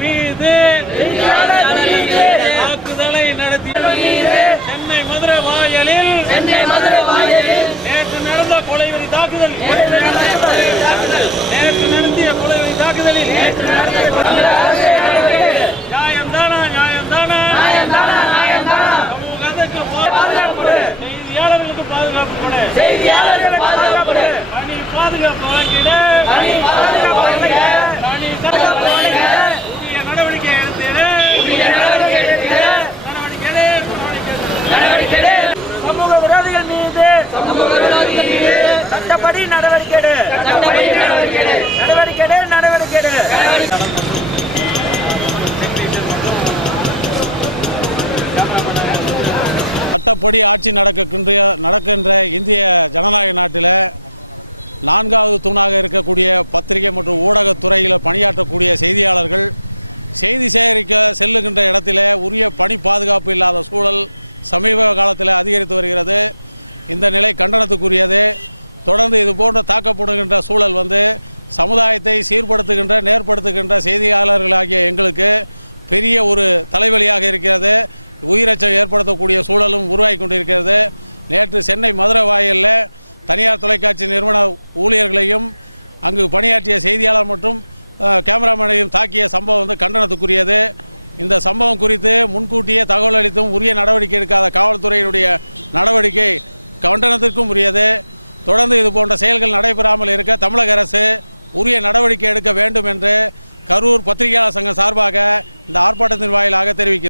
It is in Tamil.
மீது தாக்குதலை நடத்திய சென்னை மதுரை வாயலில் நேற்று நடந்த கொலைவெறி தாக்குதல் நேற்று நடத்திய கொலைவெறி தாக்குதலில் நியாயம்தானா நியாயம்தானா சமூகத்துக்கு பாதுகாப்பு செய்தியாளர்களுக்கு பாதுகாப்பு கொடு பணி பாதுகாப்பு வாங்கிட உரிய நடவடிக்கை எடுத்திடு சமூக விரோதிகள் மீது சட்டப்படி நடவடிக்கை எடு. சட்டப்படி ஆட்சி நடக்கின்ற இந்திய ஜனநாயக நாட்டில் நான்காவது தூணாக இருக்கக்கூடிய பத்திரிகை மற்றும் ஊடகத்துறையில் பணியாற்றக்கூடிய செய்தியாளர்கள் செய்தி சேகரிக்க செல்லுகின்ற இடத்துல உரிய பணி பாதுகாப்பு இல்லாத சூழல் சமீப காலத்தில் அதிகரித்து வருகிறது. இந்த நிலை கண்டனத்துக்குரியது. தொடர்ந்து இது போன்ற தாக்கப்படுகின்ற சூழல் சமுதாயத்தை சீர்படுத்துகின்ற நேர்படுத்துகின்ற செய்தியாளர்களாகிய எங்களுக்கு பெரிய ஒரு தலைவலியாக இருக்கிறது. உயிரச்சம் ஏற்படுத்தக்கூடிய சூழலும் உருவாகி கொண்டிருக்கிறது. நேற்று சென்னை மதுரை வாயிலில் தனியார் தொலைக்காட்சி நிறுவன ஊழியர்களையும் அங்கு பணியாற்றிய செய்தியாளர் மற்றும் கேமராமேனையும் தாக்கிய சம்பவம் கண்டனத்துக்குரியது. இந்த சம்பவம் குறித்து முன்கூட்டியே தகவல் அளித்தும் உரிய நடவடிக்கை எடுக்காத காவல்துறையினுடைய நடவடிக்கை கண்டனத்திற்கும் உரியது. தொடர்ந்து இது போன்ற செயல்கள் நடைபெறாமல் இருக்க தமிழக அரசு உரிய நடவடிக்கை எடுக்க வேண்டும் என்று கரூர் பத்திரிகையாளர் சங்கம் சார்பாக இந்த ஆர்ப்பாட்டத்தின் வாயிலாக தெரிவிக்கிறது.